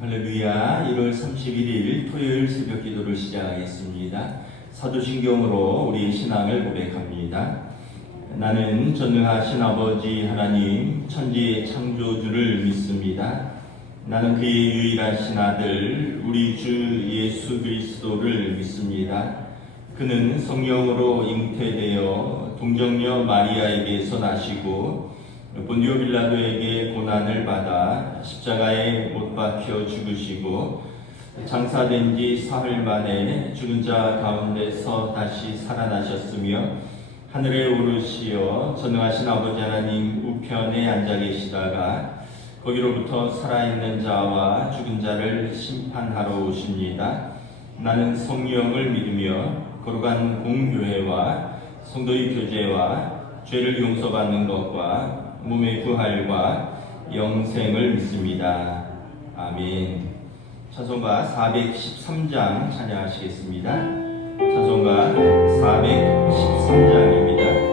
할렐루야. 1월 31일 토요일 새벽 기도를 시작하겠습니다. 사도신경으로 우리 신앙을 고백합니다. 나는 전능하신 아버지 하나님 천지의 창조주를 믿습니다. 나는 그의 유일하신 아들 우리 주 예수 그리스도를 믿습니다. 그는 성령으로 잉태되어 동정녀 마리아에게서 나시고 본디오 빌라도에게 고난을 받아 십자가에 못 박혀 죽으시고 장사된 지 사흘 만에 죽은 자 가운데서 다시 살아나셨으며 하늘에 오르시어 전능하신 아버지 하나님 우편에 앉아 계시다가 거기로부터 살아있는 자와 죽은 자를 심판하러 오십니다. 나는 성령을 믿으며 거룩한 공교회와 성도의 교제와 죄를 용서받는 것과 몸의 부활과 영생을 믿습니다. 아멘. 찬송가 413장 찬양하시겠습니다. 찬송가 413장입니다.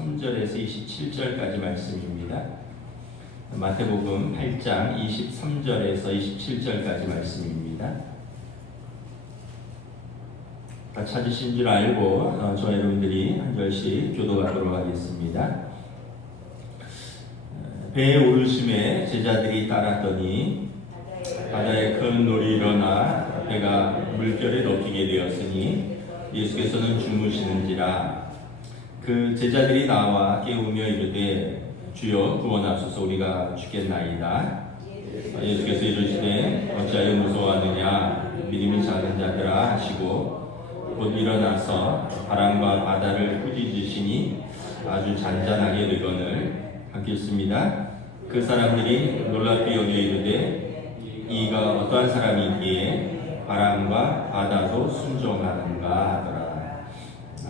23절에서 27절까지 말씀입니다. 마태복음 8장 23절에서 27절까지 말씀입니다. 다 찾으신 줄 알고 저 여러분들이 한 절씩 교도하도록 하겠습니다. 배에 오르심에 제자들이 따랐더니 바다에 큰 놀이 일어나 배가 물결에 넘기게 되었으니 예수께서는 주무시는지라. 그 제자들이 나와 깨우며 이르되 주여 구원하소서, 우리가 죽겠나이다. 예수께서 이르시되 어찌하여 무서워하느냐, 믿음이 작은 자들아 하시고 곧 일어나서 바람과 바다를 꾸짖으시니 아주 잔잔하게 되거늘 같겠습니다. 그 사람들이 놀랍게 여겨 이르되 이가 어떠한 사람이기에 바람과 바다도 순종하는가 하더라.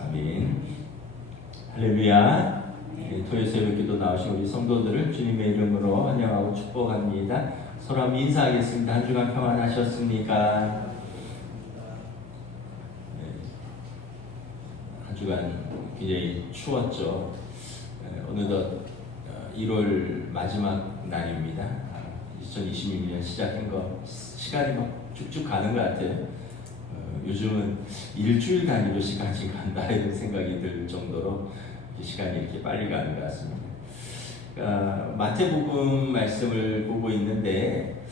아멘. 할렐루야. 토요 새벽기도 나오신 우리 성도들을 주님의 이름으로 환영하고 축복합니다. 서로 한번 인사하겠습니다. 한 주간 평안하셨습니까? 한 주간 굉장히 추웠죠. 어느덧 1월 마지막 날입니다. 2026년 시작한 거 시간이 막 쭉쭉 가는 것 같아요. 요즘은 일주일 단위로 시간이 간다 이런 생각이 들 정도로 시간이 이렇게 빨리 가는 것 같습니다. 마태복음 말씀을 보고 있는데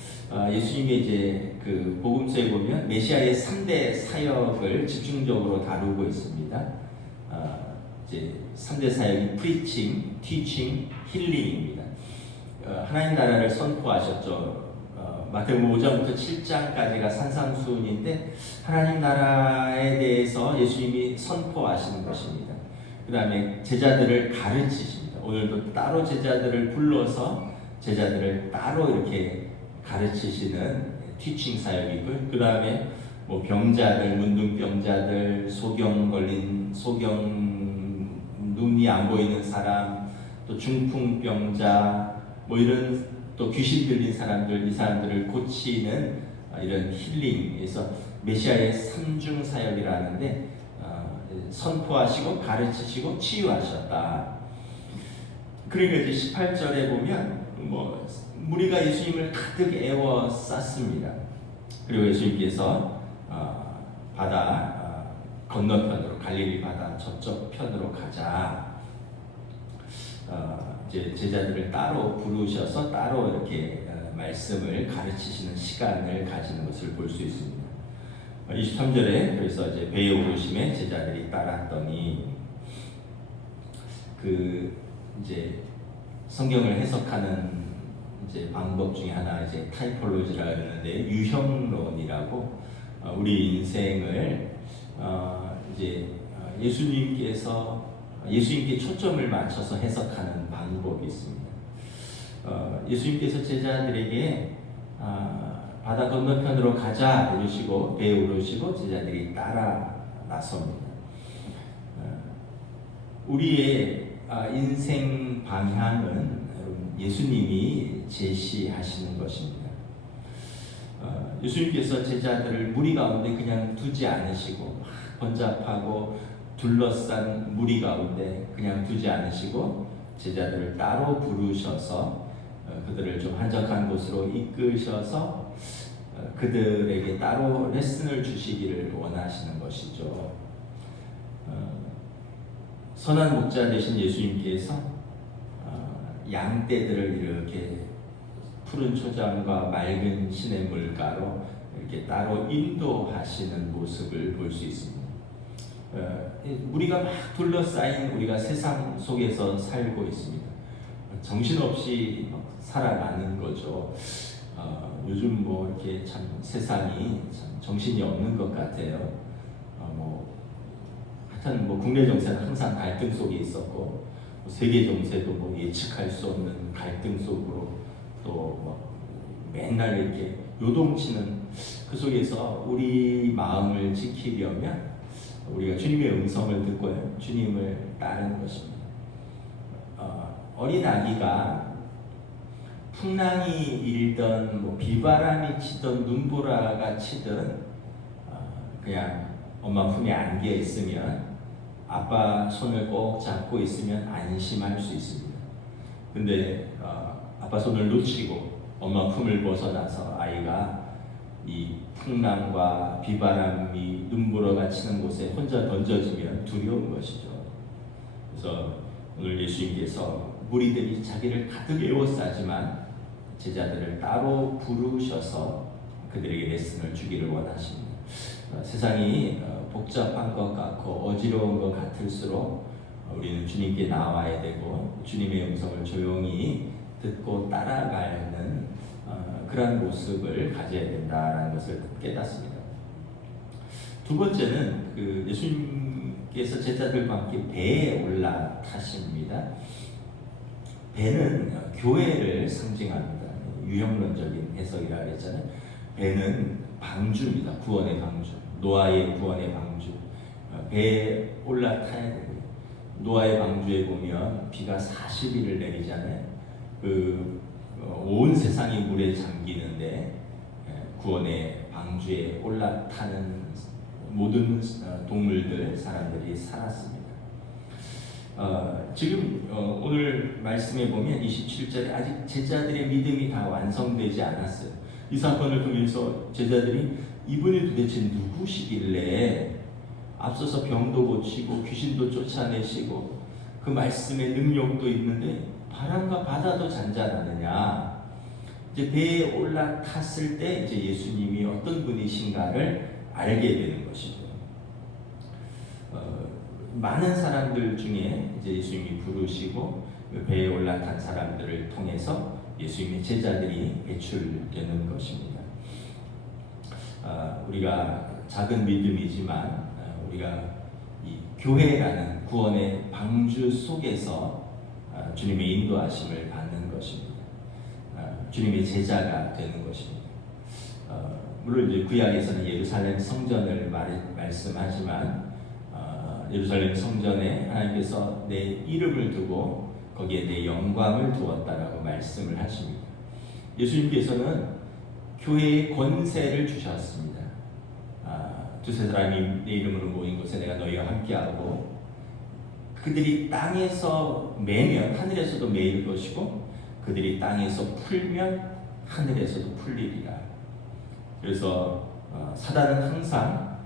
예수님이 이제 그 복음서에 보면 메시아의 3대 사역을 집중적으로 다루고 있습니다. 이제 3대 사역이 preaching, teaching, healing입니다. 하나님 나라를 선포하셨죠. 마태복음 5장부터 7장까지가 산상수훈인데 하나님 나라에 대해서 예수님이 선포하시는 것입니다. 그 다음에 제자들을 가르치십니다. 오늘도 따로 제자들을 불러서 제자들을 따로 이렇게 가르치시는 티칭 사역이고요. 그 다음에 뭐 병자들, 문둥병자들, 소경 걸린 눈이 안 보이는 사람, 또 중풍병자, 뭐 이런 또 귀신 들린 사람들, 이 사람들을 고치는 이런 힐링에서 메시아의 3중 사역이라는데 선포하시고 가르치시고 치유하셨다. 그러니까 이제 18절에 보면 뭐 무리가 예수님을 가득 에워쌌습니다. 그리고 예수님께서 바다 건너편으로 갈릴리 바다 저쪽 편으로 가자. 이제 제자들을 따로 부르셔서 따로 이렇게 말씀을 가르치시는 시간을 가지는 것을 볼 수 있습니다. 23절에 그래서 이제 배에 오르심에 제자들이 따랐더니 그 이제 성경을 해석하는 이제 방법 중에 하나 이제 타이폴로지라고 하는데 유형론이라고 우리 인생을 이제 예수님께 초점을 맞춰서 해석하는 방법이 있습니다. 예수님께서 제자들에게 바다 건너편으로 가자 이러시고 배에 오르시고 제자들이 따라 나섭니다. 우리의 인생 방향은 예수님이 제시하시는 것입니다. 예수님께서 제자들을 무리 가운데 그냥 두지 않으시고 번잡하고 둘러싼 무리 가운데 그냥 두지 않으시고 제자들을 따로 부르셔서 그들을 좀 한적한 곳으로 이끄셔서 그들에게 따로 레슨을 주시기를 원하시는 것이죠. 선한 목자 되신 예수님께서 양떼들을 이렇게 푸른 초장과 맑은 시냇 물가로 이렇게 따로 인도하시는 모습을 볼 수 있습니다. 무리가 막 둘러싸인 우리가 세상 속에서 살고 있습니다. 정신없이 살아가는 거죠. 요즘 뭐 이렇게 참 세상이 참 정신이 없는 것 같아요. 하여튼 뭐 국내 정세는 항상 갈등 속에 있었고 세계 정세도 뭐 예측할 수 없는 갈등 속으로 또 맨날 이렇게 요동치는 그 속에서 우리 마음을 지키려면 우리가 주님의 음성을 듣고요, 주님을 따르는 것입니다. 어린 아기가 풍랑이 일던 뭐 비바람이 치던 눈보라가 치든 그냥 엄마 품에 안겨 있으면 아빠 손을 꼭 잡고 있으면 안심할 수 있습니다. 근데 아빠 손을 놓치고 엄마 품을 벗어나서 아이가 이 풍랑과 비바람이 눈보라가 치는 곳에 혼자 던져지면 두려운 것이죠. 그래서 오늘 예수님께서 무리들이 자기를 가득 에워싸지만 제자들을 따로 부르셔서 그들에게 레슨을 주기를 원하십니다. 세상이 복잡한 것 같고 어지러운 것 같을수록 우리는 주님께 나와야 되고 주님의 음성을 조용히 듣고 따라가는 그런 모습을 가져야 된다는 것을 깨닫습니다. 두 번째는 예수님께서 제자들과 함께 배에 올라타십니다. 배는 교회를 상징합니다. 유형론적인 해석이라 했잖아요. 배는 방주입니다. 구원의 방주. 노아의 구원의 방주. 배에 올라타야 됩니다. 노아의 방주에 보면 비가 40일을 내리잖아요. 온 세상이 물에 잠기는데 구원의 방주에 올라타는 모든 동물들, 사람들이 살았습니다. 지금 오늘 말씀에 보면 27절에 아직 제자들의 믿음이 다 완성되지 않았어요. 이 사건을 통해서 제자들이 이분이 도대체 누구시길래 앞서서 병도 고치고 귀신도 쫓아내시고 그 말씀의 능력도 있는데 바람과 바다도 잔잔하느냐. 이제 배에 올라탔을 때 이제 예수님이 어떤 분이신가를 알게 되는 것이죠. 많은 사람들 중에 이제 예수님이 부르시고 배에 올라탄 사람들을 통해서 예수님의 제자들이 배출되는 것입니다. 우리가 작은 믿음이지만 우리가 이 교회라는 구원의 방주 속에서 주님의 인도하심을 받는 것입니다. 주님의 제자가 되는 것입니다. 물론 이제 구약에서는 예루살렘 성전을 말씀하지만 예루살렘 성전에 하나님께서 내 이름을 두고 거기에 내 영광을 두었다라고 말씀을 하십니다. 예수님께서는 교회의 권세를 주셨습니다. 두세 사람이 내 이름으로 모인 곳에 내가 너희와 함께하고 그들이 땅에서 매면 하늘에서도 매일 것이고 그들이 땅에서 풀면 하늘에서도 풀리리라. 그래서 사단은 항상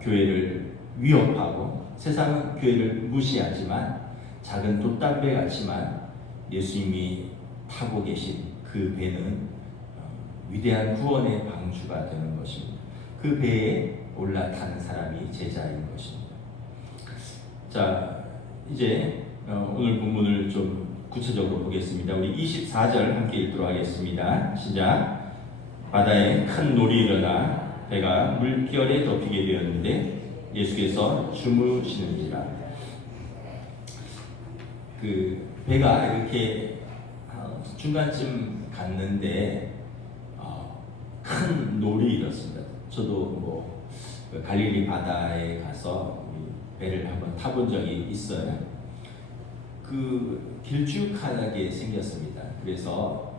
교회를 위협하고 세상은 교회를 무시하지만 작은 돛담배 같지만 예수님이 타고 계신 그 배는 위대한 구원의 방주가 되는 것입니다. 그 배에 올라타는 사람이 제자인 것입니다. 자, 이제 오늘 본문을 좀 구체적으로 보겠습니다. 우리 24절 함께 읽도록 하겠습니다. 시작. 바다에 큰 놀이 일어나 배가 물결에 덮이게 되었는데 예수께서 주무시는지라. 그 배가 이렇게 중간쯤 갔는데 큰 놀이 일었습니다. 저도 갈릴리 바다에 가서 배를 한번 타본 적이 있어요. 길쭉하게 생겼습니다. 그래서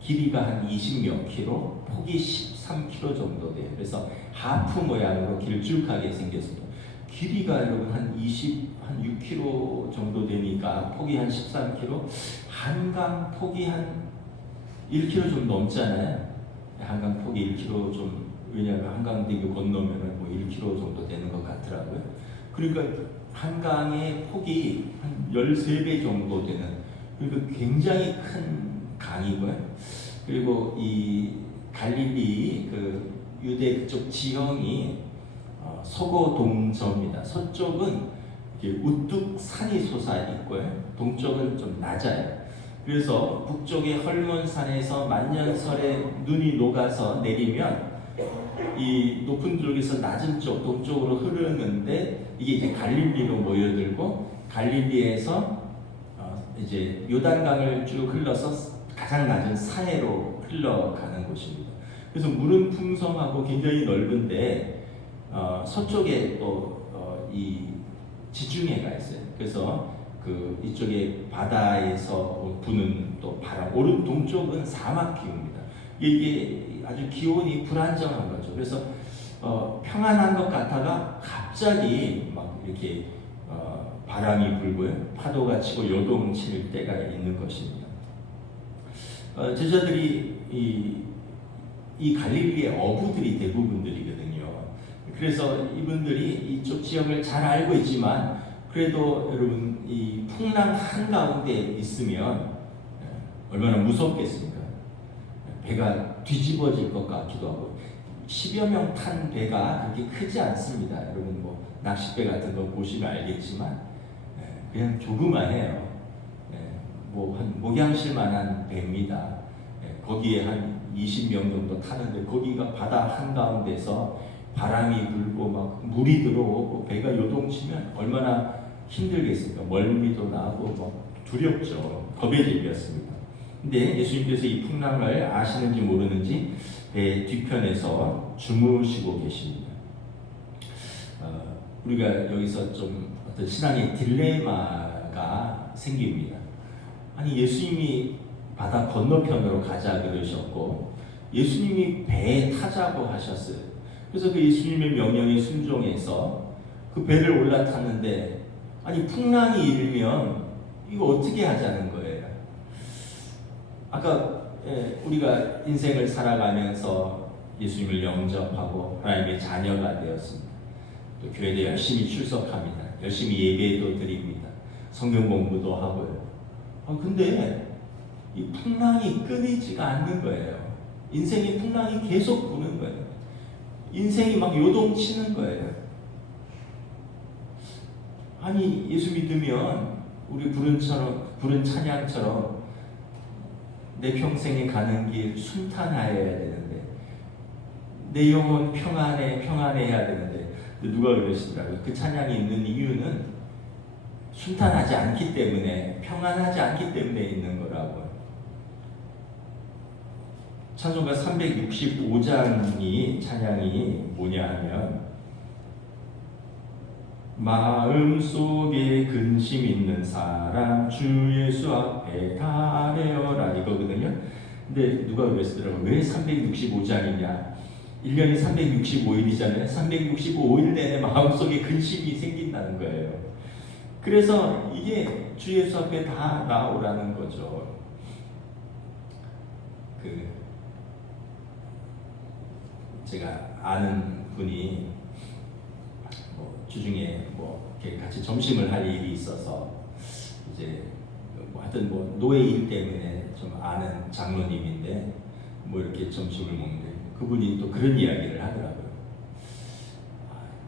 길이가 한 20몇 킬로, 폭이 13킬로 정도 돼요. 그래서 하프 모양으로 길쭉하게 생겼습니다. 길이가 여러분 한 6킬로 정도 되니까 폭이 한 13킬로, 한강 폭이 한 1킬로 좀 넘잖아요. 한강 폭이 1킬로 좀, 왜냐하면 한강대교 건너면 1킬로 정도 되는 것 같더라고요. 그러니까 한강의 폭이 한 13배 정도 되는, 그리고 굉장히 큰 강이고요. 그리고 이 갈릴리 유대 그쪽 지형이 서고동저입니다. 서쪽은 우뚝 산이 솟아 있고요. 동쪽은 좀 낮아요. 그래서 북쪽의 헐몬산에서 만년설에 눈이 녹아서 내리면 이 높은 쪽에서 낮은 쪽 동쪽으로 흐르는데 이게 이제 갈릴리로 모여들고 갈릴리에서 이제 요단강을 쭉 흘러서 가장 낮은 사해로 흘러가는 곳입니다. 그래서 물은 풍성하고 굉장히 넓은데 서쪽에 또 이 지중해가 있어요. 그래서 이쪽에 바다에서 부는 또 바람, 오른 동쪽은 사막 기후입니다. 이게 아주 기온이 불안정한 거죠. 그래서 평안한 것 같다가 갑자기 막 이렇게 바람이 불고요. 파도가 치고 요동칠 때가 있는 것입니다. 제자들이 이 갈릴리의 어부들이 대부분들이거든요. 그래서 이분들이 이쪽 지역을 잘 알고 있지만 그래도 여러분 이 풍랑 한가운데 있으면 얼마나 무섭겠습니까? 배가 뒤집어질 것 같기도 하고 10여 명 탄 배가 그렇게 크지 않습니다. 여러분 뭐 낚싯배 같은 거 보시면 알겠지만 그냥 조그마해요. 뭐 한 목양실만한 배입니다. 거기에 한 20명 정도 타는데 거기가 바다 한가운데서 바람이 불고 막 물이 들어오고 배가 요동치면 얼마나 힘들겠습니까? 멀미도 나고 뭐 두렵죠. 겁의 집이었습니다. 근데 예수님께서 이 풍랑을 아시는지 모르는지 배 뒤편에서 주무시고 계십니다. 우리가 여기서 좀 어떤 신앙의 딜레마가 생깁니다. 아니 예수님이 바다 건너편으로 가자 그러셨고 예수님이 배에 타자고 하셨어요. 그래서 그 예수님의 명령에 순종해서 그 배를 올라탔는데 아니 풍랑이 일면 이거 어떻게 하자는 거예요? 아까 우리가 인생을 살아가면서 예수님을 영접하고 하나님의 자녀가 되었습니다. 또 교회도 열심히 출석합니다. 열심히 예배도 드립니다. 성경 공부도 하고요. 근데 이 풍랑이 끊이지가 않는 거예요. 인생의 풍랑이 계속 부는 거예요. 인생이 막 요동치는 거예요. 아니 예수 믿으면 우리 부른 찬양처럼 내 평생에 가는 길 순탄하여야 되는데 내 영혼 평안해야 되는데 누가 그러시더라고요. 그 찬양이 있는 이유는 순탄하지 않기 때문에 평안하지 않기 때문에 있는 거라고요. 찬송가 365장이 찬양이 뭐냐 하면 마음속에 근심 있는 사람 주 예수 앞에 달래어라 이거거든요. 근데 누가 그랬더라고요. 왜 365장이냐? 1년이 365일이잖아요. 365일 내내 마음속에 근심이 생긴다는 거예요. 그래서 이게 주 예수 앞에 다 나오라는 거죠. 제가 아는 분이 주중에 이렇게 같이 점심을 할 일이 있어서 이제 하여튼 노예 일 때문에 좀 아는 장로님인데 이렇게 점심을 먹는데 그분이 또 그런 이야기를 하더라고요.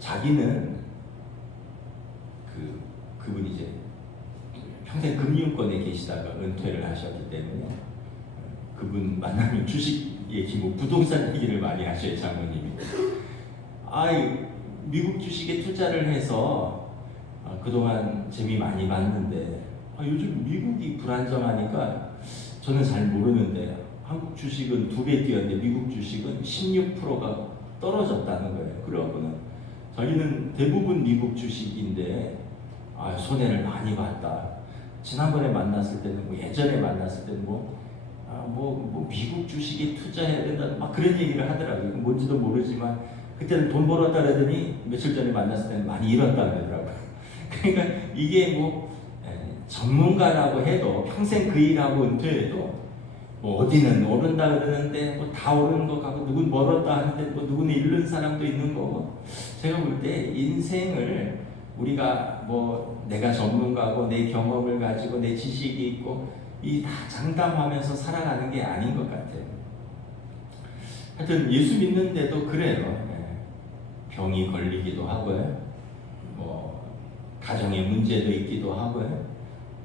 자기는 그분이 이제 평생 금융권에 계시다가 은퇴를 하셨기 때문에 그분 만나면 주식 얘기, 부동산 얘기를 많이 하셔요, 장모님이. 미국 주식에 투자를 해서 그동안 재미 많이 봤는데 요즘 미국이 불안정하니까 저는 잘 모르는데 한국 주식은 2배 뛰었는데 미국 주식은 16%가 떨어졌다는 거예요. 그래갖고는 자기는 대부분 미국 주식인데 손해를 많이 봤다. 지난번에 만났을 때는 예전에 만났을 때는 미국 주식에 투자해야 된다 막 그런 얘기를 하더라고요. 뭔지도 모르지만 그때는 돈 벌었다 그러더니 며칠 전에 만났을 때는 많이 잃었다 그러더라고요. 그러니까 이게 전문가라고 해도 평생 그 일하고 은퇴해도 어디는 오른다 그러는데 다 오르는 것 같고 누군 멀었다 하는데 누구는 잃는 사람도 있는 거고 제가 볼 때 인생을 우리가 내가 전문가고 내 경험을 가지고 내 지식이 있고 이 다 장담하면서 살아가는 게 아닌 것 같아요. 하여튼 예수 믿는데도 그래요. 병이 걸리기도 하고요. 가정에 문제도 있기도 하고요.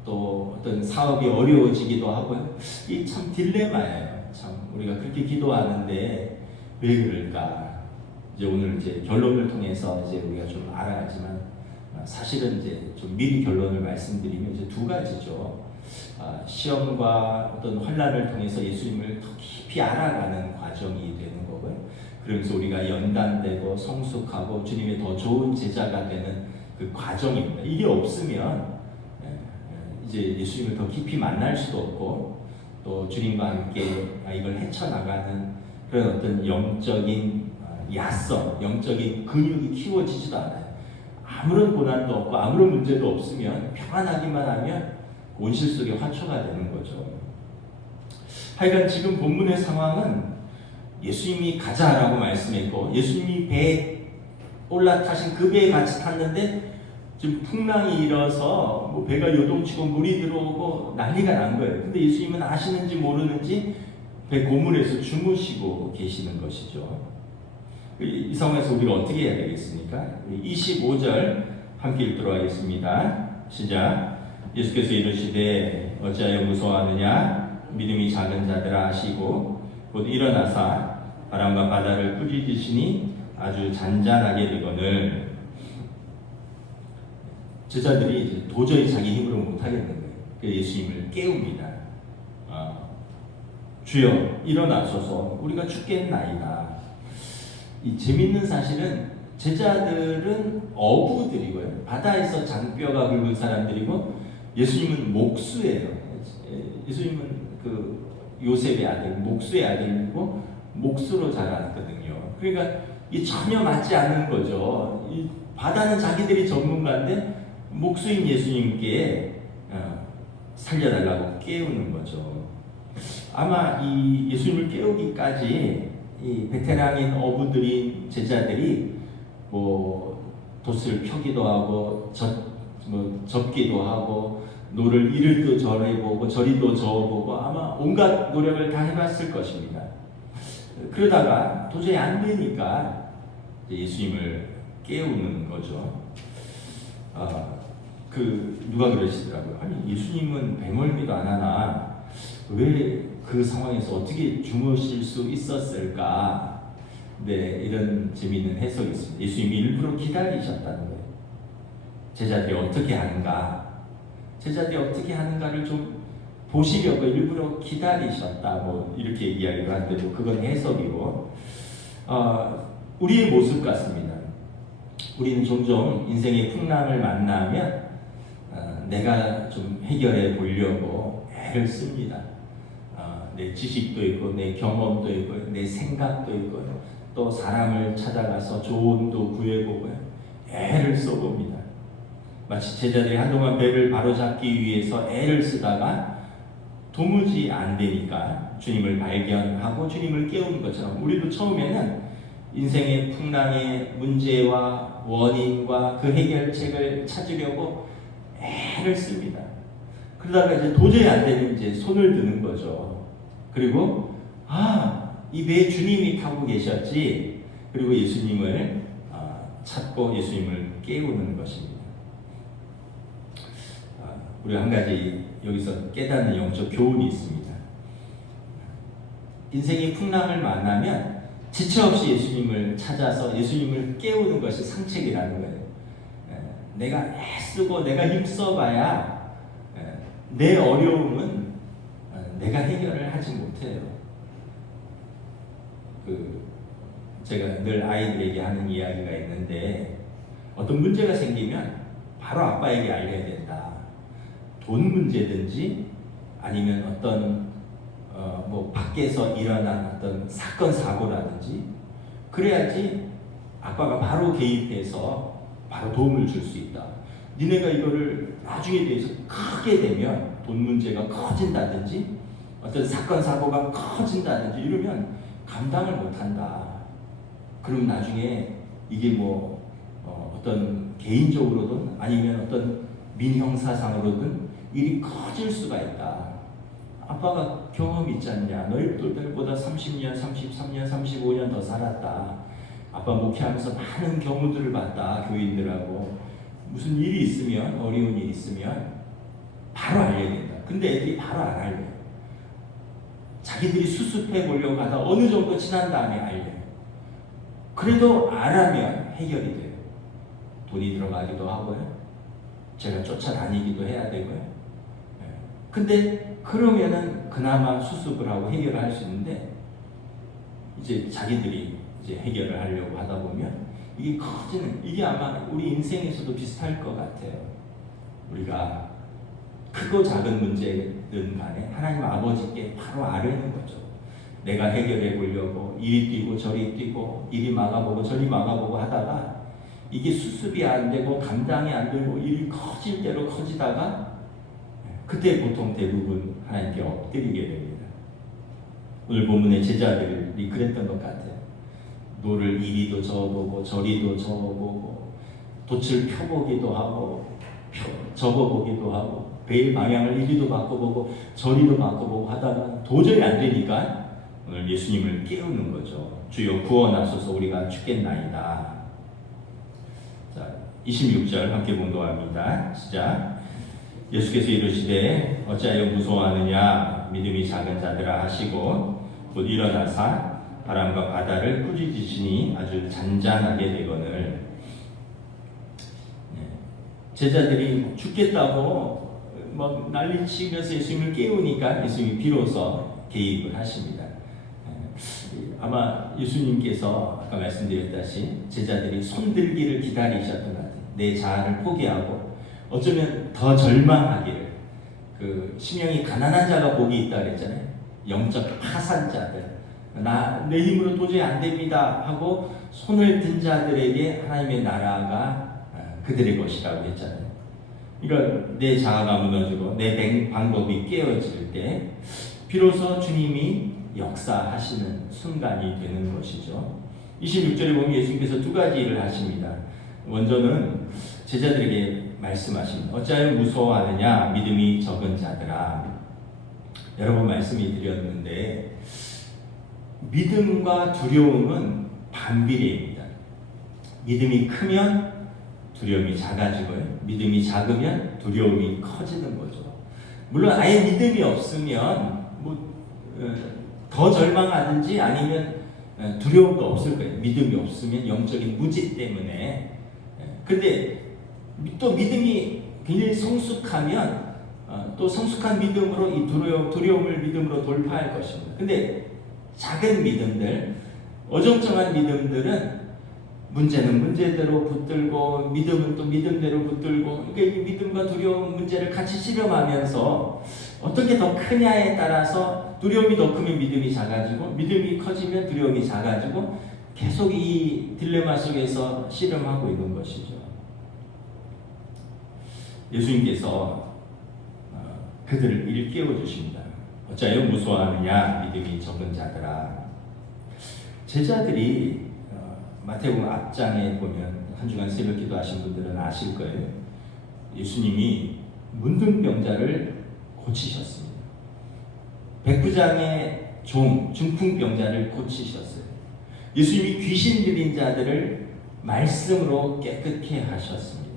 또 어떤 사업이 어려워지기도 하고요. 이 참 딜레마예요. 참 우리가 그렇게 기도하는데 왜 그럴까? 이제 오늘 결론을 통해서 우리가 좀 알아야지만 사실은 좀 미리 결론을 말씀드리면 2가지죠. 시험과 어떤 환난을 통해서 예수님을 더 깊이 알아가는 과정이 되는 거고요. 그러면서 우리가 연단되고 성숙하고 주님의 더 좋은 제자가 되는 그 과정입니다. 이게 없으면 이제 예수님을 더 깊이 만날 수도 없고 또 주님과 함께 이걸 헤쳐나가는 그런 어떤 영적인 야성, 영적인 근육이 키워지지도 않아요. 아무런 고난도 없고 아무런 문제도 없으면 평안하기만 하면 온실 속의 화초가 되는 거죠. 하여간 지금 본문의 상황은 예수님이 가자라고 말씀했고 예수님이 배에 올라타신 그 배에 같이 탔는데 지금 풍랑이 일어서 뭐 배가 요동치고 물이 들어오고 난리가 난 거예요. 근데 예수님은 아시는지 모르는지 배 고물에서 주무시고 계시는 것이죠. 이 상황에서 우리가 어떻게 해야 되겠습니까? 25절 함께 읽도록 하겠습니다. 시작. 예수께서 이르시되 어찌하여 무서워하느냐 믿음이 작은 자들아 하시고 곧 일어나사 바람과 바다를 꾸짖으시니 아주 잔잔하게 되거늘. 제자들이 이제 도저히 자기 힘으로 못하겠는 거예요. 그래서 예수님을 깨웁니다. 주여 일어나소서 우리가 죽겠나이다. 이 재밌는 사실은 제자들은 어부들이고요. 바다에서 장뼈가 굵은 사람들이고 예수님은 목수예요. 예수님은 그 요셉의 아들, 목수의 아들이고 목수로 자랐거든요. 그러니까 이 전혀 맞지 않는 거죠. 이 바다는 자기들이 전문가인데 목수인 예수님께 살려달라고 깨우는 거죠. 아마 이 예수님을 깨우기까지 이 베테랑인 어부들인 제자들이 뭐 돛을 펴기도 하고 접기도 하고 노를 이를 또 절해보고 저리도 저어보고 아마 온갖 노력을 다 해봤을 것입니다. 그러다가 도저히 안 되니까 예수님을 깨우는 거죠. 누가 그러시더라고요. 아니 예수님은 배멀미도 안 하나 왜 그 상황에서 어떻게 주무실 수 있었을까? 네, 이런 재미있는 해석이 있습니다. 예수님이 일부러 기다리셨다는 거예요. 제자들이 어떻게 하는가? 제자들이 어떻게 하는가를 좀 보시려고 일부러 기다리셨다. 뭐 이렇게 이야기를 하는데도 그건 해석이고 우리의 모습 같습니다. 우리는 종종 인생의 풍랑을 만나면 내가 좀 해결해 보려고 애를 씁니다. 내 지식도 있고 내 경험도 있고 내 생각도 있고 또 사람을 찾아가서 조언도 구해보고 애를 써봅니다. 마치 제자들이 한동안 배를 바로잡기 위해서 애를 쓰다가 도무지 안 되니까 주님을 발견하고 주님을 깨우는 것처럼 우리도 처음에는 인생의 풍랑의 문제와 원인과 그 해결책을 찾으려고 애를 씁니다. 그러다가 이제 도저히 안 되면 이제 손을 드는 거죠. 그리고 이 배에 주님이 타고 계셨지. 그리고 예수님을 찾고 예수님을 깨우는 것입니다. 우리가 한 가지 여기서 깨닫는 영적 교훈이 있습니다. 인생의 풍랑을 만나면 지체 없이 예수님을 찾아서 예수님을 깨우는 것이 상책이라는 거예요. 내가 애쓰고 내가 힘써봐야 내 어려움은 내가 해결을 하지 못해요. 제가 늘 아이들에게 하는 이야기가 있는데 어떤 문제가 생기면 바로 아빠에게 알려야 된다. 돈 문제든지 아니면 어떤 뭐 밖에서 일어난 어떤 사건 사고라든지 그래야지 아빠가 바로 개입해서 바로 도움을 줄 수 있다. 니네가 이거를 나중에 대해서 크게 되면 돈 문제가 커진다든지 어떤 사건 사고가 커진다든지 이러면 감당을 못한다. 그럼 나중에 이게 뭐 어떤 개인적으로든 아니면 어떤 민형사상으로든 일이 커질 수가 있다. 아빠가 경험 있지 않냐? 너희들보다 30년, 33년, 35년 더 살았다. 아빠 목회하면서 많은 경우들을 봤다. 교인들하고 무슨 일이 있으면 어려운 일이 있으면 바로 알려야 된다. 근데 애들이 바로 안 알려요. 자기들이 수습해 보려고 하다 어느 정도 지난 다음에 알려요. 그래도 안 하면 해결이 돼요. 돈이 들어가기도 하고요. 제가 쫓아다니기도 해야 되고요. 근데 그러면은 그나마 수습을 하고 해결을 할 수 있는데 이제 자기들이 이제 해결을 하려고 하다 보면 이게 커지는, 이게 아마 우리 인생에서도 비슷할 것 같아요. 우리가 크고 작은 문제든 간에 하나님 아버지께 바로 아뢰는 거죠. 내가 해결해 보려고 이리 뛰고 저리 뛰고 이리 막아보고 저리 막아보고 하다가 이게 수습이 안 되고 감당이 안 되고 일이 커질 대로 커지다가 그때 보통 대부분 하나님께 엎드리게 됩니다. 오늘 본문의 제자들이 그랬던 것 같아요. 노를 이리도 저어보고 저리도 저어보고 돛을 펴보기도 하고 접어보기도 하고 배의 방향을 이리도 바꿔보고 저리도 바꿔보고 하다가 도저히 안 되니까 오늘 예수님을 깨우는 거죠. 주여 구원하소서 우리가 죽겠나이다. 자, 26절 함께 봉독합니다. 시작. 예수께서 이르시되 어찌하여 무서워하느냐 믿음이 작은 자들아 하시고 곧 일어나사 바람과 바다를 꾸짖으시니 아주 잔잔하게 되거늘. 제자들이 죽겠다고 막 난리치면서 예수님을 깨우니까 예수님이 비로소 개입을 하십니다. 아마 예수님께서 아까 말씀드렸다시 제자들이 손들기를 기다리셨던 것 같아요. 내 자아를 포기하고 어쩌면 더 절망하기를. 그 심령이 가난한 자가 복이 있다 그랬잖아요. 영적 파산자들, 내 힘으로 도저히 안 됩니다 하고 손을 든 자들에게 하나님의 나라가 그들의 것이라고 했잖아요. 그러니까 내 자아가 무너지고 내 방법이 깨어질 때 비로소 주님이 역사하시는 순간이 되는 것이죠. 26절에 보면 예수님께서 두 가지 일을 하십니다. 먼저는 제자들에게 말씀하십니다. 어찌하여 무서워하느냐 믿음이 적은 자들아. 여러 번 말씀이 드렸는데 믿음과 두려움은 반비례입니다. 믿음이 크면 두려움이 작아지고요. 믿음이 작으면 두려움이 커지는 거죠. 물론 아예 믿음이 없으면 더 절망하든지 아니면 두려움도 없을 거예요. 믿음이 없으면 영적인 무지 때문에. 근데 또 믿음이 굉장히 성숙하면 또 성숙한 믿음으로 이 두려움을 믿음으로 돌파할 것입니다. 근데 작은 믿음들, 어정쩡한 믿음들은 문제는 문제대로 붙들고 믿음은 또 믿음대로 붙들고, 그러니까 이 믿음과 두려움 문제를 같이 씨름하면서 어떻게 더 크냐에 따라서 두려움이 더 크면 믿음이 작아지고 믿음이 커지면 두려움이 작아지고 계속 이 딜레마 속에서 씨름하고 있는 것이죠. 예수님께서 그들을 일깨워 주십니다. 어찌하여 무서워하느냐 믿음이 적은 자들아. 제자들이 마태복음 앞장에 보면 한 주간 새벽 기도하신 분들은 아실 거예요. 예수님이 문둥병자를 고치셨습니다. 백부장의 중풍병자를 고치셨어요. 예수님이 귀신 들린 자들을 말씀으로 깨끗게 하셨습니다.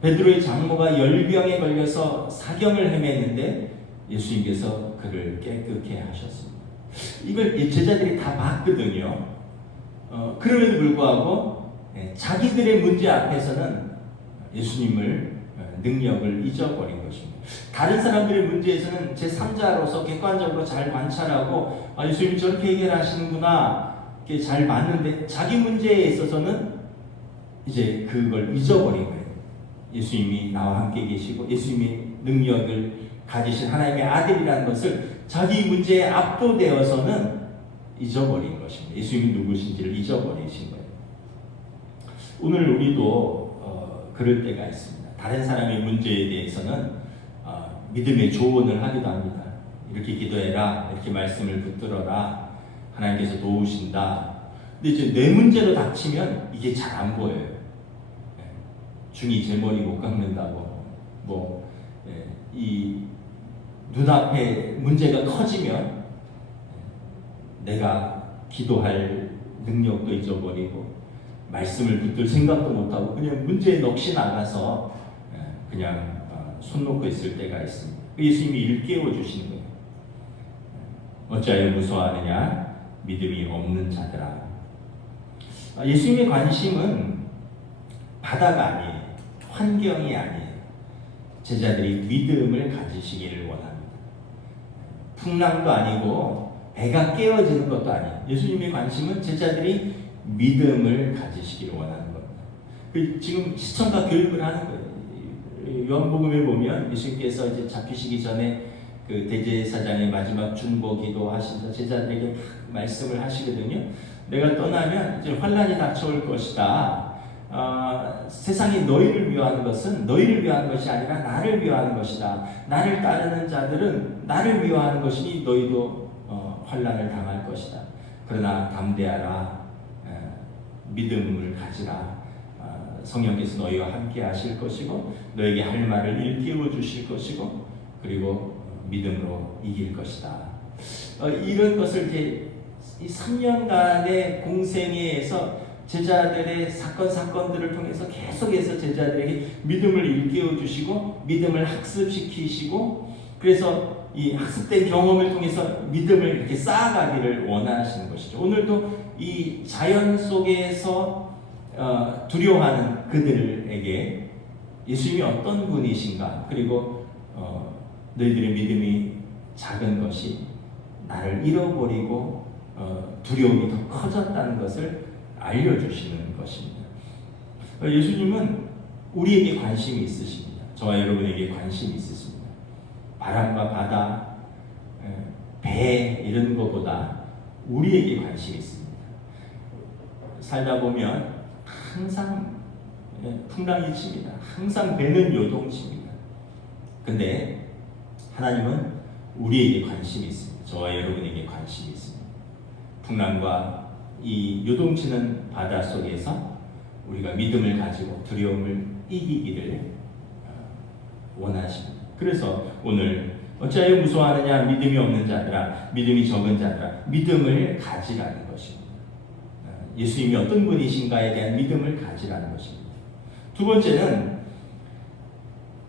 베드로의 장모가 열병에 걸려서 사경을 헤매는데 예수님께서 그를 깨끗게 하셨습니다. 이걸 제자들이 다 봤거든요. 그럼에도 불구하고 자기들의 문제 앞에서는 예수님을 능력을 잊어버린 것입니다. 다른 사람들의 문제에서는 제3자로서 객관적으로 잘 관찰하고 예수님이 저렇게 해결하시는구나 이렇게 잘 봤는데 자기 문제에 있어서는 이제 그걸 잊어버린 거예요. 예수님이 나와 함께 계시고 예수님이 능력을 가지신 하나님의 아들이라는 것을 자기 문제에 압도되어서는 잊어버린 것입니다. 예수님이 누구신지를 잊어버리신 거예요. 오늘 우리도 그럴 때가 있습니다. 다른 사람의 문제에 대해서는 믿음의 조언을 하기도 합니다. 이렇게 기도해라, 이렇게 말씀을 붙들어라, 하나님께서 도우신다. 근데 이제 내 문제로 닥치면 이게 잘 안 보여요. 중이 제 머리 못 깎는다고, 이 눈앞에 문제가 커지면 내가 기도할 능력도 잊어버리고 말씀을 붙들 생각도 못하고 그냥 문제에 넋이 나가서 그냥 손 놓고 있을 때가 있습니다. 예수님이 일깨워 주시는 거예요. 어찌하여 무서워하느냐 믿음이 없는 자들아. 예수님의 관심은 바다가 아니에요. 환경이 아니에요. 제자들이 믿음을 가지시기를 원합니다. 풍랑도 아니고 배가 깨어지는 것도 아니에요. 예수님의 관심은 제자들이 믿음을 가지시기를 원하는 겁니다. 지금 시청과 교육을 하는 거예요. 요한복음에 보면 예수님께서 이제 잡히시기 전에 그 대제사장의 마지막 중보 기도하시면서 제자들에게 말씀을 하시거든요. 내가 떠나면 이제 환란이 닥쳐올 것이다. 세상이 너희를 위한 것은 너희를 위한 것이 아니라 나를 위한 것이다. 나를 따르는 자들은 나를 위한 것이니 너희도 환난을 당할 것이다. 그러나 담대하라. 믿음을 가지라. 성령께서 너희와 함께 하실 것이고 너에게 할 말을 일깨워 주실 것이고 그리고 믿음으로 이길 것이다. 이런 것을 이제 이 3년간의 공생애에서 제자들의 사건들을 통해서 계속해서 제자들에게 믿음을 일깨워 주시고 믿음을 학습시키시고 그래서 이 학습된 경험을 통해서 믿음을 이렇게 쌓아가기를 원하시는 것이죠. 오늘도 이 자연 속에서 두려워하는 그들에게 예수님이 어떤 분이신가 그리고 너희들의 믿음이 작은 것이 나를 잃어버리고 두려움이 더 커졌다는 것을 알려주시는 것입니다. 예수님은 우리에게 관심이 있으십니다. 저와 여러분에게 관심이 있으십니다. 바람과 바다, 배 이런 것보다 우리에게 관심이 있습니다. 살다 보면 항상 풍랑이 칩니다. 항상 배는 요동칩니다. 근데 하나님은 우리에게 관심이 있습니다. 저와 여러분에게 관심이 있습니다. 풍랑과 이 요동치는 바다 속에서 우리가 믿음을 가지고 두려움을 이기기를 원하십니다. 그래서 오늘 어찌하여 무서워하느냐 믿음이 없는 자들아 믿음이 적은 자들아 믿음을 가지라는 것입니다. 예수님이 어떤 분이신가에 대한 믿음을 가지라는 것입니다. 두 번째는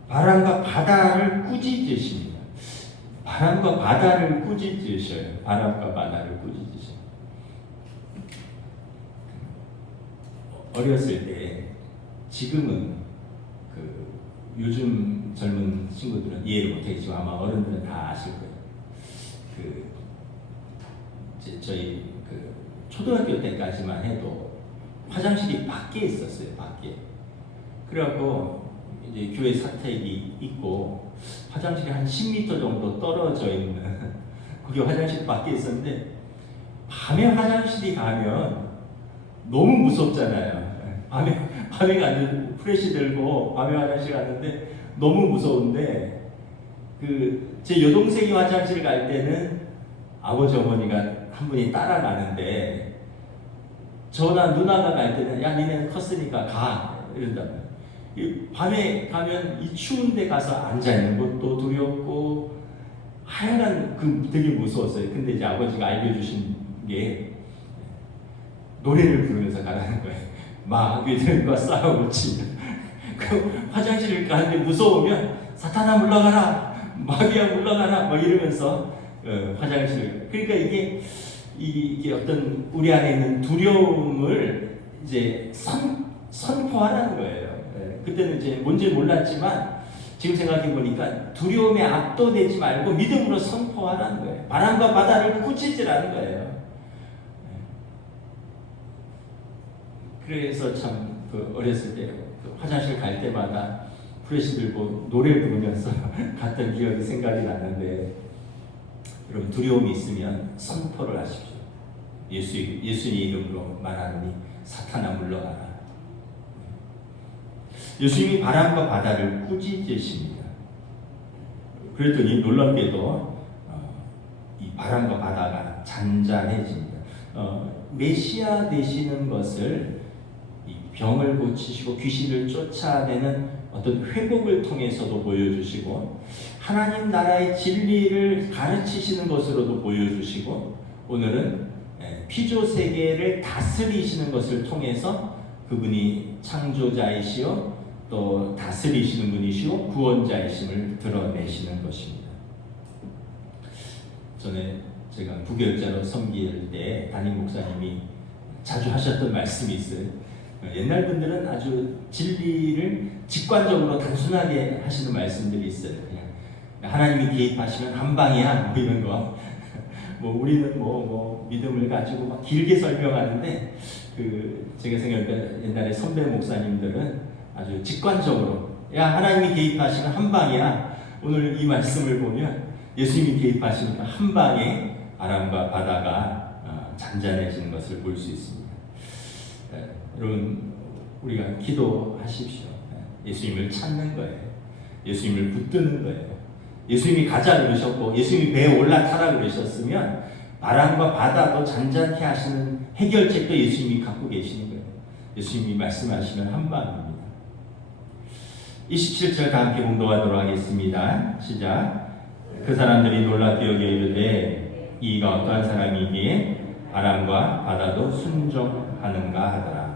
바람과 바다를 꾸짖으십니다. 바람과 바다를 꾸짖으셔요. 바람과 바다를 꾸짖으셔요. 어렸을 때 지금은 요즘 젊은 친구들은 이해를 못하겠지만 아마 어른들은 다 아실 거예요. 저희 초등학교 때까지만 해도 화장실이 밖에 있었어요. 밖에. 그래갖고 이제 교회 사택이 있고 화장실이 한 10m 정도 떨어져 있는 그게 화장실 밖에 있었는데 밤에 화장실이 가면 너무 무섭잖아요. 밤에 가는 프레시 들고 밤에 화장실 갔는데 너무 무서운데 제 여동생이 화장실 갈 때는 아버지 어머니가 한 분이 따라가는데 저나 누나가 갈 때는 야 니네는 컸으니까 가 이런다고요. 밤에 가면 이 추운데 가서 앉아있는 것도 두렵고 하여간 되게 무서웠어요. 근데 이제 아버지가 알려주신 게 노래를 부르면서 가라는 거예요. 마귀들과 싸우지. 화장실을 가는데 무서우면 사탄아 물러가라, 마귀야 물러가라, 막 이러면서 화장실. 그러니까 이게 어떤 우리 안에 있는 두려움을 이제 선포하라는 거예요. 그때는 이제 뭔지 몰랐지만 지금 생각해 보니까 두려움에 압도되지 말고 믿음으로 선포하라는 거예요. 바람과 바다를 꾸짖으라는 거예요. 그래서 참 어렸을 때 화장실 갈 때마다 프레시 들고 노래 부르면서 갔던 기억이 생각이 나는데 여러분 두려움이 있으면 선포를 하십시오. 예수의 이름으로 말하노니 사탄아 물러가라. 예수님이 바람과 바다를 꾸짖으십니다. 그랬더니 놀랍게도 이 바람과 바다가 잔잔해집니다. 메시아 되시는 것을 이 병을 고치시고 귀신을 쫓아내는 어떤 회복을 통해서도 보여주시고 하나님 나라의 진리를 가르치시는 것으로도 보여주시고 오늘은 피조 세계를 다스리시는 것을 통해서 그분이 창조자이시오 또 다스리시는 분이시오 구원자이심을 드러내시는 것입니다. 전에 제가 부교육자로 섬길 때 담임 목사님이 자주 하셨던 말씀이 있어요. 옛날 분들은 아주 진리를 직관적으로 단순하게 하시는 말씀들이 있어요. 그냥 하나님이 개입하시면 한 방이야 뭐 이런 거. 우리는 믿음을 가지고 막 길게 설명하는데 제가 생각할 옛날에 선배 목사님들은 아주 직관적으로 야 하나님이 개입하시면 한 방이야. 오늘 이 말씀을 보면 예수님이 개입하시니까 한 방에 바람과 바다가 잔잔해지는 것을 볼 수 있습니다. 여러분 우리가 기도하십시오. 예수님을 찾는 거예요. 예수님을 붙드는 거예요. 예수님이 가자 그러셨고 예수님이 배에 올라타라 그러셨으면 바람과 바다도 잔잔케 하시는 해결책도 예수님이 갖고 계시는 거예요. 예수님이 말씀하시면 한방입니다. 27절 다 함께 공독하도록 하겠습니다. 시작. 그 사람들이 놀라 뛰어게 이르되 이가 어떠한 사람이기에 바람과 바다도 순종하는가 하더라.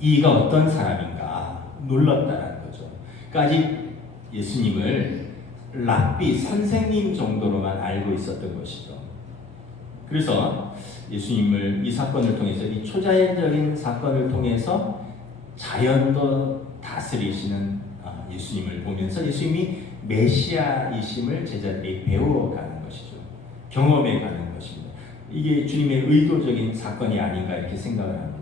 이가 어떤 사람인가 놀랐다는 거죠. 그러니까 아직 예수님을 랍비 선생님 정도로만 알고 있었던 것이죠. 그래서 예수님을 이 사건을 통해서 이 초자연적인 사건을 통해서 자연도 다스리시는 예수님을 보면서 예수님이 메시아이심을 제자들이 배워가는 것이죠. 경험해가는 것입니다. 이게 주님의 의도적인 사건이 아닌가 이렇게 생각을 합니다.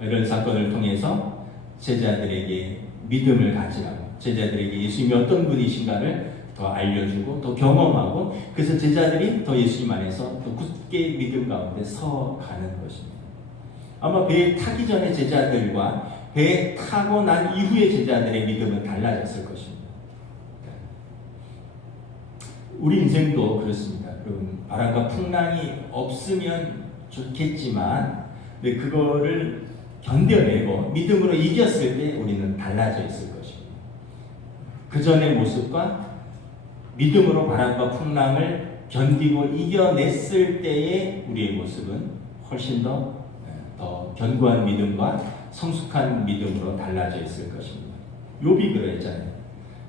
이런 사건을 통해서 제자들에게 믿음을 가지라고, 제자들에게 예수님이 어떤 분이신가를 더 알려주고 더 경험하고, 그래서 제자들이 더 예수님 안에서 더 굳게 믿음 가운데 서가는 것입니다. 아마 배에 타기 전에 제자들과 배에 타고 난 이후의 제자들의 믿음은 달라졌을 것입니다. 우리 인생도 그렇습니다. 여러분, 바람과 풍랑이 없으면 좋겠지만 그거를 견뎌내고 믿음으로 이겼을 때 우리는 달라져 있을 것입니다. 그 전의 모습과 믿음으로 바람과 풍랑을 견디고 이겨냈을 때의 우리의 모습은 훨씬 더 견고한 믿음과 성숙한 믿음으로 달라져 있을 것입니다. 욥이 그랬잖아요.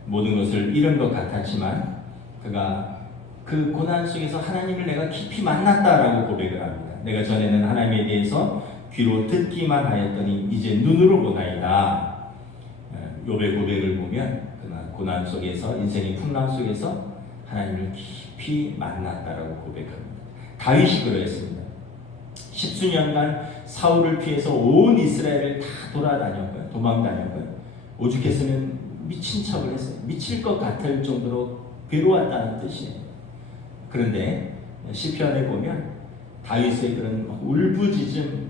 모든 것을 잃은 것 같았지만 그가 그 고난 속에서 하나님을 내가 깊이 만났다라고 고백을 합니다. 내가 전에는 하나님에 대해서 귀로 듣기만 하였더니 이제 눈으로 보나이다. 욥의 고백을 보면 그날 고난 속에서, 인생의 풍랑 속에서 하나님을 깊이 만났다라고 고백합니다. 다윗이 그러했습니다. 10수년간 사울을 피해서 온 이스라엘을 다 돌아다녔고요. 도망다녔고요. 오죽했으면 미친 척을 했어요. 미칠 것 같을 정도로 괴로웠다는 뜻이에요. 그런데 시편에 보면 다윗의 그런 울부짖음,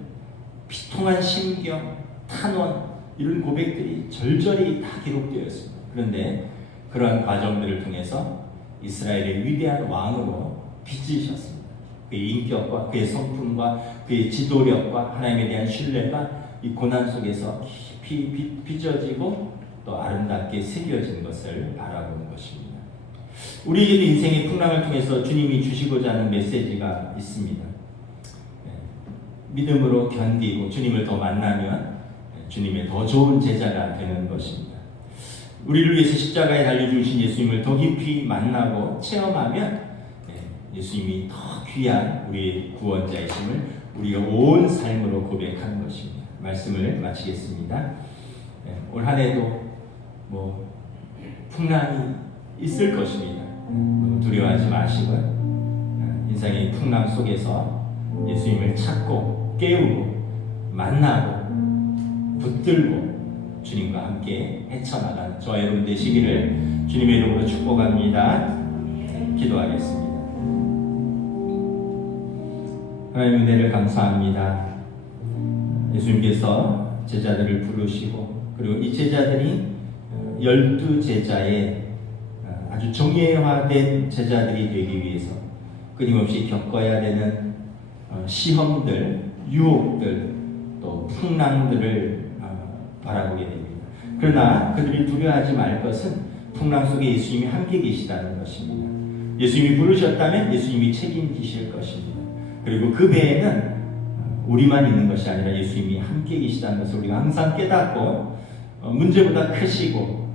비통한 심경, 탄원 이런 고백들이 절절히 다 기록되어 있습니다. 그런데 그러한 과정들을 통해서 이스라엘의 위대한 왕으로 빚으셨습니다. 그의 인격과 그의 성품과 그의 지도력과 하나님에 대한 신뢰가 이 고난 속에서 깊이 빚어지고 또 아름답게 새겨진 것을 바라보는 것입니다. 우리에게도 인생의 풍랑을 통해서 주님이 주시고자 하는 메시지가 있습니다. 믿음으로 견디고 주님을 더 만나면 주님의 더 좋은 제자가 되는 것입니다. 우리를 위해서 십자가에 달려주신 예수님을 더 깊이 만나고 체험하면 예수님이 더 귀한 우리의 구원자이심을 우리가 온 삶으로 고백하는 것입니다. 말씀을 마치겠습니다. 올 한 해도 풍랑이 있을 것입니다. 두려워하지 마시고요. 인생의 풍랑 속에서 예수님을 찾고 깨우고 만나고 붙들고 주님과 함께 헤쳐나가는 저와 여러분 되시기를 주님의 이름으로 축복합니다. 기도하겠습니다. 하나님 은혜를 감사합니다. 예수님께서 제자들을 부르시고 그리고 이 제자들이 12제자의 아주 정예화된 제자들이 되기 위해서 끊임없이 겪어야 되는 시험들, 유혹들, 또 풍랑들을 바라보게 됩니다. 그러나 그들이 두려워하지 말 것은 풍랑 속에 예수님이 함께 계시다는 것입니다. 예수님이 부르셨다면 예수님이 책임지실 것입니다. 그리고 그 배에는 우리만 있는 것이 아니라 예수님이 함께 계시다는 것을 우리가 항상 깨닫고 문제보다 크시고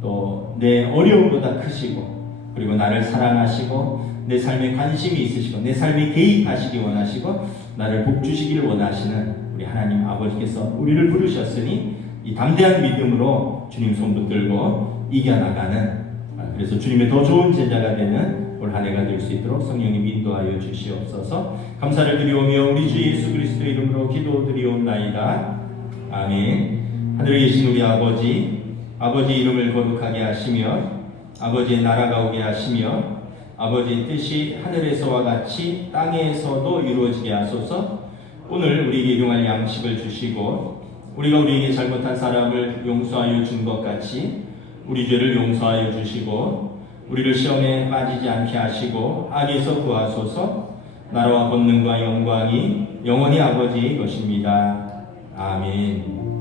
또 내 어려움보다 크시고 그리고 나를 사랑하시고 내 삶에 관심이 있으시고 내 삶에 개입하시기 원하시고 나를 복주시기를 원하시는 우리 하나님 아버지께서 우리를 부르셨으니 이 담대한 믿음으로 주님 손 붙들고 이겨나가는, 그래서 주님의 더 좋은 제자가 되는 올 한 해가 될 수 있도록 성령님 인도하여 주시옵소서. 감사를 드리오며 우리 주 예수 그리스도의 이름으로 기도드리옵나이다. 아멘. 하늘에 계신 우리 아버지 이름을 거룩하게 하시며 아버지의 나라가 오게 하시며 아버지의 뜻이 하늘에서와 같이 땅에서도 이루어지게 하소서. 오늘 우리에게 일용할 양식을 주시고 우리가 우리에게 잘못한 사람을 용서하여 준 것 같이 우리 죄를 용서하여 주시고 우리를 시험에 빠지지 않게 하시고 악에서 구하소서. 나라와 권능과 영광이 영원히 아버지의 것입니다. 아멘.